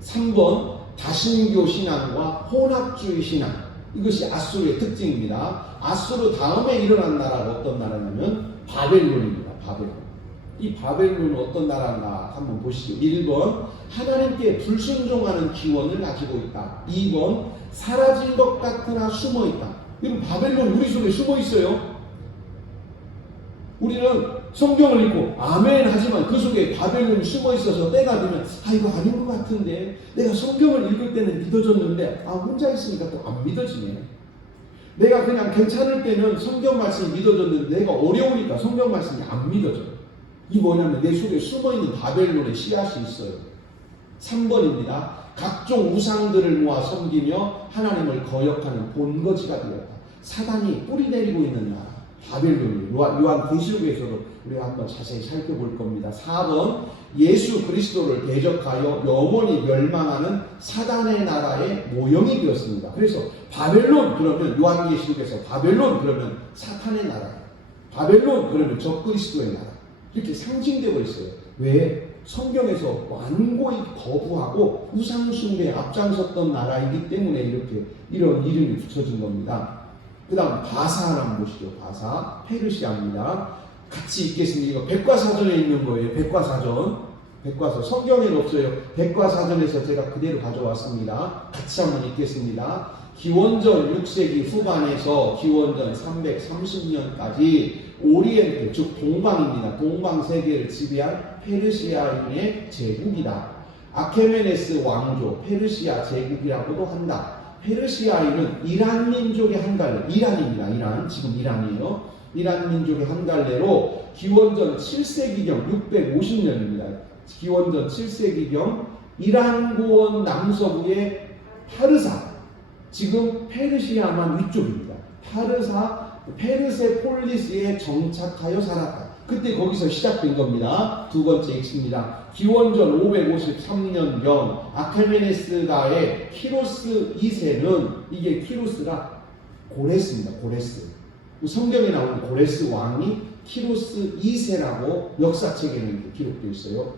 3번 다신교 신앙과 혼합주의 신앙, 이것이 아수르의 특징입니다. 아수르 다음에 일어난 나라가 어떤 나라냐면 바벨론입니다. 바벨론. 이 바벨론은 어떤 나라인가 한번 보시죠. 1번 하나님께 불순종하는 기원을 가지고 있다. 2번 사라진 것 같으나 숨어 있다. 여러분, 바벨론 우리 속에 숨어 있어요. 우리는 성경을 읽고 아멘 하지만 그 속에 바벨론이 숨어 있어서 때가 되면 이거 아닌 것 같은데, 내가 성경을 읽을 때는 믿어졌는데 혼자 있으니까 또 안 믿어지네. 내가 그냥 괜찮을 때는 성경 말씀이 믿어졌는데 내가 어려우니까 성경 말씀이 안 믿어져요. 이 뭐냐면 내 속에 숨어있는 바벨론의 씨앗이 있어요. 3번입니다. 각종 우상들을 모아 섬기며 하나님을 거역하는 본거지가 되었다. 사단이 뿌리 내리고 있는 나라 바벨론이에요. 요한계시록에서도 우리가 한번 자세히 살펴볼 겁니다. 4번 예수 그리스도를 대적하여 영원히 멸망하는 사단의 나라의 모형이 되었습니다. 그래서 바벨론 그러면 요한계시록에서 바벨론 그러면 사탄의 나라예요. 바벨론 그러면 적그리스도의 나라, 이렇게 상징되고 있어요. 왜? 성경에서 완고히 거부하고 우상숭배에 앞장섰던 나라이기 때문에 이렇게 이런 이름이 붙여진 겁니다. 그 다음 바사 하나 보시죠. 바사, 페르시아입니다. 같이 읽겠습니다. 이거 백과사전에 있는 거예요. 백과사전. 성경에는 없어요. 백과사전에서 제가 그대로 가져왔습니다. 같이 한번 읽겠습니다. 기원전 6세기 후반에서 기원전 330년까지 오리엔트, 즉 동방입니다. 동방 세계를 지배한 페르시아인의 제국이다. 아케메네스 왕조, 페르시아 제국이라고도 한다. 페르시아인은 이란 민족의 한 갈래, 이란입니다. 이란, 지금 이란이에요. 이란 민족의 한 갈래로 기원전 7세기경 650년입니다. 기원전 7세기경 이란 고원 남서부의 파르사, 지금 페르시아만 위쪽입니다. 페르세폴리스에 정착하여 살았다. 그때 거기서 시작된 겁니다. 두 번째 X입니다. 기원전 553년경 아케메네스가의 키로스 2세는, 이게 키로스가 고레스입니다. 고레스. 성경에 나오는 고레스 왕이 키로스 2세라고 역사책에는 기록되어 있어요.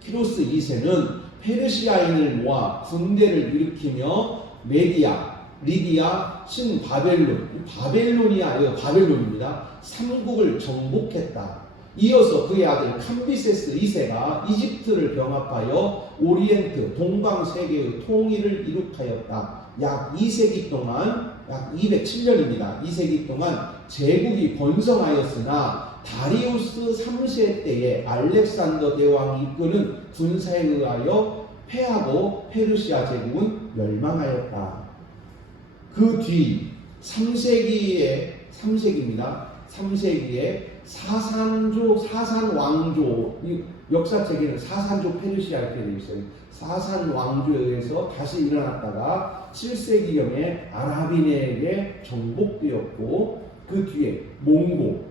키로스 2세는 페르시아인을 모아 군대를 일으키며 메디아, 리디아, 신바벨론, 바벨론입니다. 삼국을 정복했다. 이어서 그의 아들 캄비세스 2세가 이집트를 병합하여 오리엔트, 동방 세계의 통일을 이룩하였다. 약 2세기 동안, 약 207년입니다. 2세기 동안 제국이 번성하였으나 다리우스 3세 때에 알렉산더 대왕이 이끄는 군사에 의하여 패하고 페르시아 제국은 멸망하였다. 그 뒤 3세기입니다. 3세기에 사산왕조, 역사책에는 사산조 페르시아 이렇게 되어 있어요. 사산왕조에 의해서 다시 일어났다가 7세기경에 아랍인에게 정복되었고, 그 뒤에 몽고,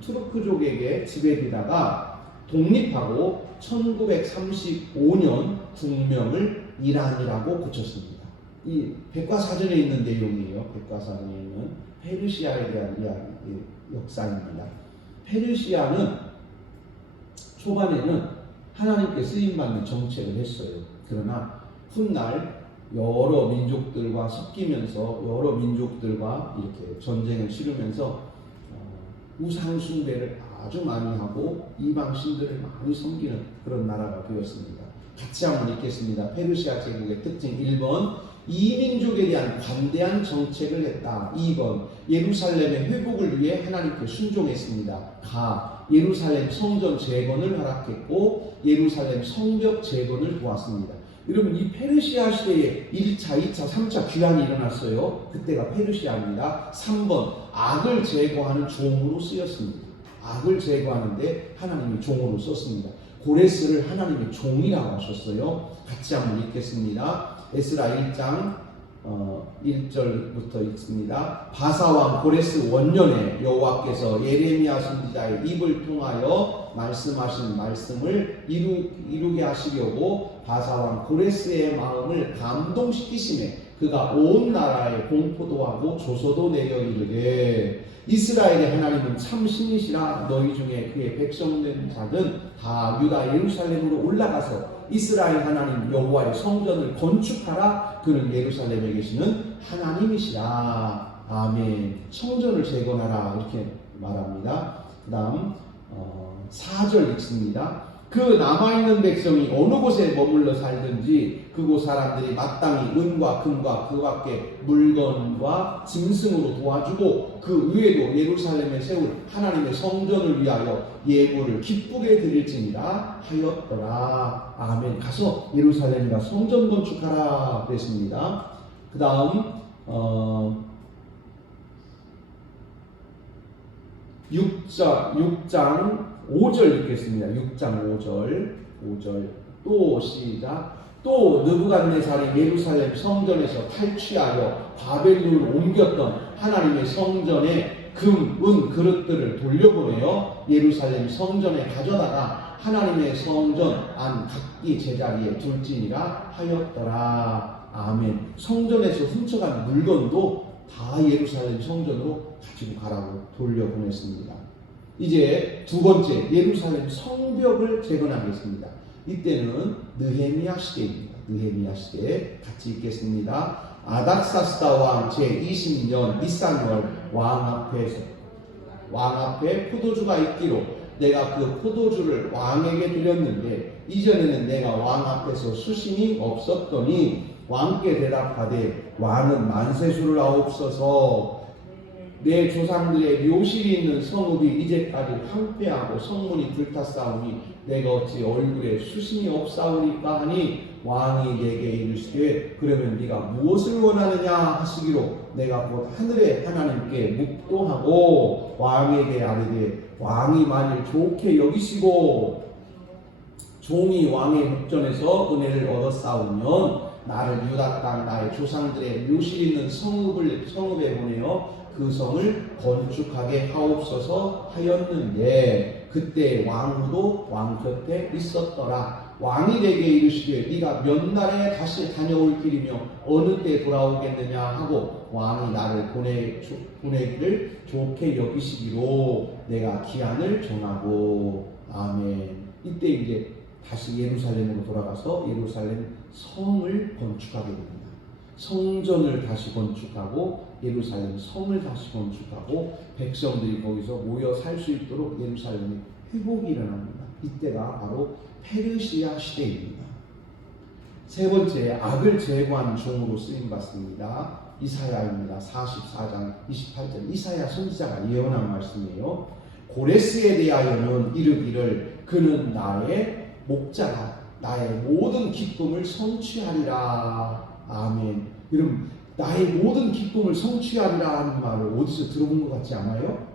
투르크족에게 지배되다가 독립하고 1935년 국명을 이란이라고 고쳤습니다. 이 백과사전에 있는 내용이에요. 백과사전에 있는 페르시아에 대한 역사입니다. 페르시아는 초반에는 하나님께 쓰임받는 정책을 했어요. 그러나 훗날 여러 민족들과 섞이면서 여러 민족들과 이렇게 전쟁을 치르면서 우상 숭배를 아주 많이 하고 이방 신들을 많이 섬기는 그런 나라가 되었습니다. 같이 한번 읽겠습니다. 페르시아 제국의 특징 1번 이민족에 대한 관대한 정책을 했다. 2번 예루살렘의 회복을 위해 하나님께 순종했습니다. 예루살렘 성전 재건을 허락했고 예루살렘 성벽 재건을 도왔습니다. 여러분, 이 페르시아 시대에 1차, 2차, 3차 귀환이 일어났어요. 그때가 페르시아입니다. 3번 악을 제거하는 종으로 쓰였습니다. 악을 제거하는데 하나님이 종으로 썼습니다. 고레스를 하나님이 종이라고 하셨어요. 같이 한번 읽겠습니다. 에스라 1장 1절부터 읽습니다. 바사왕 고레스 원년에 여호와께서 예레미야 선지자의 입을 통하여 말씀하신 말씀을 이루게 하시려고 바사왕 고레스의 마음을 감동시키시매 그가 온 나라에 공포도 하고 조서도 내려 이르되 이스라엘의 하나님은 참 신이시라. 너희 중에 그의 백성된 자는 다 유다 예루살렘으로 올라가서 이스라엘 하나님 여호와의 성전을 건축하라. 그는 예루살렘에 계시는 하나님이시라. 아멘. 성전을 재건하라 이렇게 말합니다. 그 다음 4절 읽습니다. 그 남아있는 백성이 어느 곳에 머물러 살든지 그곳 사람들이 마땅히 은과 금과 그 밖에 물건과 짐승으로 도와주고 그 위에도 예루살렘에 세울 하나님의 성전을 위하여 예물을 기쁘게 드릴지니라 하였더라. 아멘. 가서 예루살렘이라 성전 건축하라 그랬습니다. 그 다음 6장 5절 읽겠습니다. 6장 5절 또 시작. 또 느부갓네살이 예루살렘 성전에서 탈취하여 바벨론으로 옮겼던 하나님의 성전의 금, 은 그릇들을 돌려보내어 예루살렘 성전에 가져다가 하나님의 성전 안 각기 제자리에 둘지니라 하였더라. 아멘. 성전에서 훔쳐간 물건도 다 예루살렘 성전으로 가지고 가라고 돌려보냈습니다. 이제 두 번째 예루살렘 성벽을 재건하겠습니다. 이때는 느헤미야 시대입니다. 느헤미야 시대 같이 읽겠습니다. 아닥사스다 왕 제20년 니산월 왕 앞에 포도주가 있기로 내가 그 포도주를 왕에게 드렸는데 이전에는 내가 왕 앞에서 수심이 없었더니 왕께 대답하되 왕은 만세수를 하옵소서. 내 조상들의 묘실이 있는 성읍이 이제까지 황폐하고 성문이 불탔사오니 내가 어찌 얼굴에 수심이 없사오니까 하니 왕이 내게 이르시되 그러면 네가 무엇을 원하느냐 하시기로 내가 곧 하늘의 하나님께 묵도하고 왕에게 아뢰되 왕이 만일 좋게 여기시고 종이 왕의 묵전에서 은혜를 얻었사오면 나를 유다 땅 나의 조상들의 묘실 있는 성읍에 보내어 그 성을 건축하게 하옵소서 하였는데 그때 왕후도 왕 곁에 있었더라. 왕이 내게 이르시되 네가 몇 날에 다시 다녀올 길이며 어느 때 돌아오겠느냐 하고 왕이 나를 보내기를 좋게 여기시기로 내가 기한을 정하고. 아멘. 이때 이제 다시 예루살렘으로 돌아가서 예루살렘 성을 건축하게 됩니다. 성전을 다시 건축하고 예루살렘 성을 다시 건축하고 백성들이 거기서 모여 살 수 있도록 예루살렘에 회복이 일어납니다. 이때가 바로 페르시아 시대입니다. 세 번째 악을 제거하는 종으로 쓰임받습니다. 이사야입니다. 44장 28절 이사야 선지자가 예언한 말씀이에요. 고레스에 대하여는 이르기를 그는 나의 목자라 나의 모든 기쁨을 성취하리라. 아멘. 여러분 나의 모든 기쁨을 성취하리라 하는 말을 어디서 들어본 것 같지 않아요?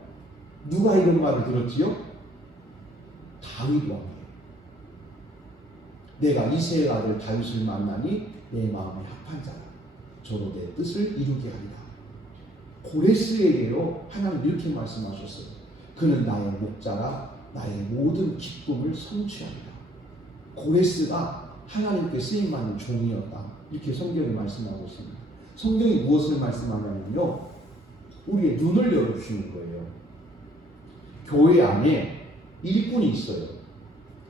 누가 이런 말을 들었지요? 다윗 왕이에요. 내가 이새의 아들 다윗을 만나니 내 마음에 합한 자라 저로 내 뜻을 이루게 하리라. 고레스에게요 하나님 이렇게 말씀하셨어요. 그는 나의 목자라 나의 모든 기쁨을 성취하리라. 고레스가 하나님께 쓰임받는 종이었다. 이렇게 성경이 말씀하고 있습니다. 성경이 무엇을 말씀하냐면요. 우리의 눈을 열어주시는 거예요. 교회 안에 일꾼이 있어요.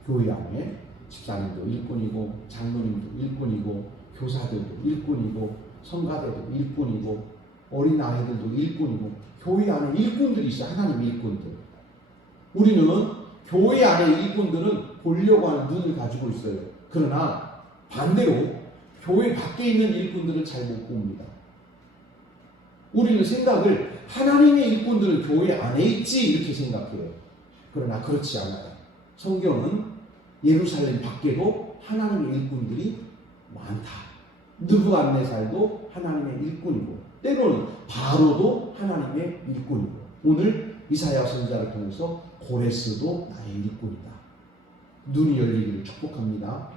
교회 안에 집사님도 일꾼이고 장로님도 일꾼이고 교사들도 일꾼이고 성가대도 일꾼이고 어린아이들도 일꾼이고 교회 안에 일꾼들이 있어요. 하나님의 일꾼들. 우리는 교회 안에 일꾼들은 보려고 하는 눈을 가지고 있어요. 그러나 반대로 교회 밖에 있는 일꾼들은 잘 못 봅니다. 우리는 생각을 하나님의 일꾼들은 교회 안에 있지 이렇게 생각해요. 그러나 그렇지 않아요. 성경은 예루살렘 밖에도 하나님의 일꾼들이 많다. 느부갓네살도 하나님의 일꾼이고 때로는 바로도 하나님의 일꾼이고 오늘 이사야 선지자를 통해서 고레스도 나의 일꾼이다. 눈이 열리기를 축복합니다.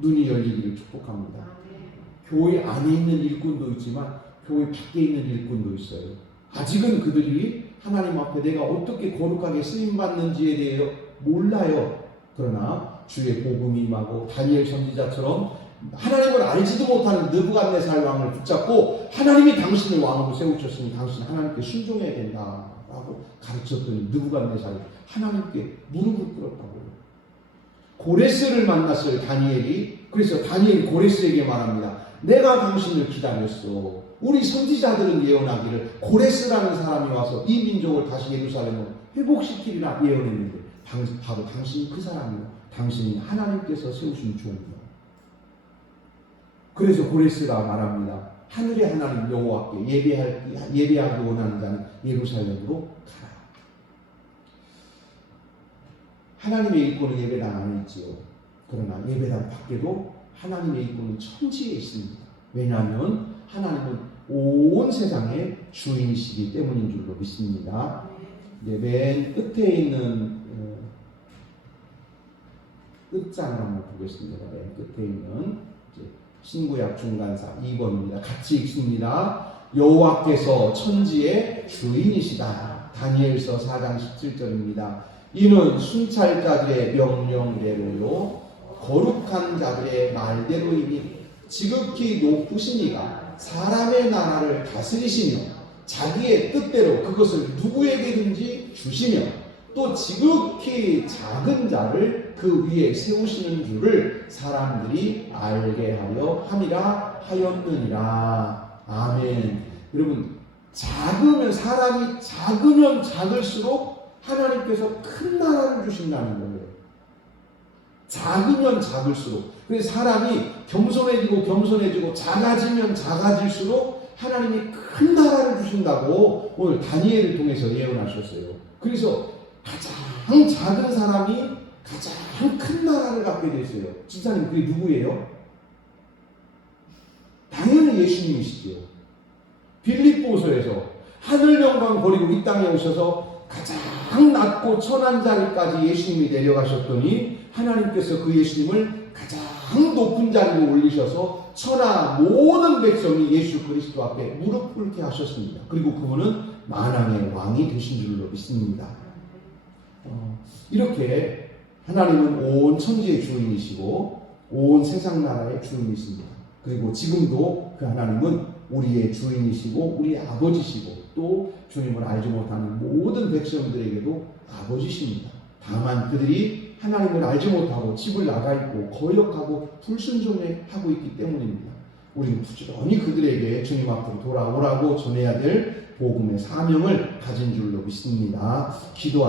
눈이 열리기를 축복합니다. 교회 안에 있는 일꾼도 있지만 교회 밖에 있는 일꾼도 있어요. 아직은 그들이 하나님 앞에 내가 어떻게 거룩하게 쓰임받는지에 대해 몰라요. 그러나 주의 복음이 임하고 다니엘 선지자처럼 하나님을 알지도 못하는 느부갓네살 왕을 붙잡고 하나님이 당신을 왕으로 세우셨으니 당신 하나님께 순종해야 된다라고 가르쳤더니 느부갓네살이 하나님께 무릎을 꿇었다고요. 고레스를 만났어요, 다니엘이. 그래서 다니엘이 고레스에게 말합니다. 내가 당신을 기다렸어. 우리 선지자들은 예언하기를 고레스라는 사람이 와서 이 민족을 다시 예루살렘으로 회복시키리라 예언했는데 바로 당신이 그 사람이요. 당신이 하나님께서 세우신 종이요. 그래서 고레스가 말합니다. 하늘의 하나님 여호와께 예배하기 원하는 자는 예루살렘으로 가라. 하나님의 일꾼은 예배당 안에 있지요. 그러나 예배당 밖에도 하나님의 일꾼은 천지에 있습니다. 왜냐하면 하나님은 온 세상의 주인이시기 때문인 줄로 믿습니다. 이제 맨 끝에 있는 끝장을 한번 보겠습니다. 맨 끝에 있는 신구약 중간사 2번입니다. 같이 읽습니다. 여호와께서 천지의 주인이시다. 다니엘서 4장 17절입니다. 이는 순찰자들의 명령대로요 거룩한 자들의 말대로이니 지극히 높으시니가 사람의 나라를 다스리시며 자기의 뜻대로 그것을 누구에게든지 주시며 또 지극히 작은 자를 그 위에 세우시는 줄을 사람들이 알게 하려 함이라 하였느니라. 아멘. 여러분, 사람이 작으면 작을수록 하나님께서 큰 나라를 주신다는 거예요. 작으면 작을수록. 그래서 사람이 겸손해지고 작아지면 작아질수록 하나님이 큰 나라를 주신다고 오늘 다니엘을 통해서 예언하셨어요. 그래서 가장 작은 사람이 가장 큰 나라를 갖게 됐어요. 집사님, 그게 누구예요? 당연히 예수님이시죠. 빌립보서에서 하늘 영광 버리고 이 땅에 오셔서 가장 낮고 천한 자리까지 예수님이 내려가셨더니 하나님께서 그 예수님을 가장 높은 자리로 올리셔서 천하 모든 백성이 예수 그리스도 앞에 무릎 꿇게 하셨습니다. 그리고 그분은 만왕의 왕이 되신 줄로 믿습니다. 이렇게 하나님은 온 천지의 주인이시고 온 세상 나라의 주인이십니다. 그리고 지금도 그 하나님은 우리의 주인이시고 우리의 아버지시고 또 주님을 알지 못하는 모든 백성들에게도 아버지십니다. 다만 그들이 하나님을 알지 못하고 집을 나가 있고 거역하고 불순종하고 있기 때문입니다. 우리는 부지런히 그들에게 주님 앞으로 돌아오라고 전해야 될 복음의 사명을 가진 줄로 믿습니다. 기도하겠습니다.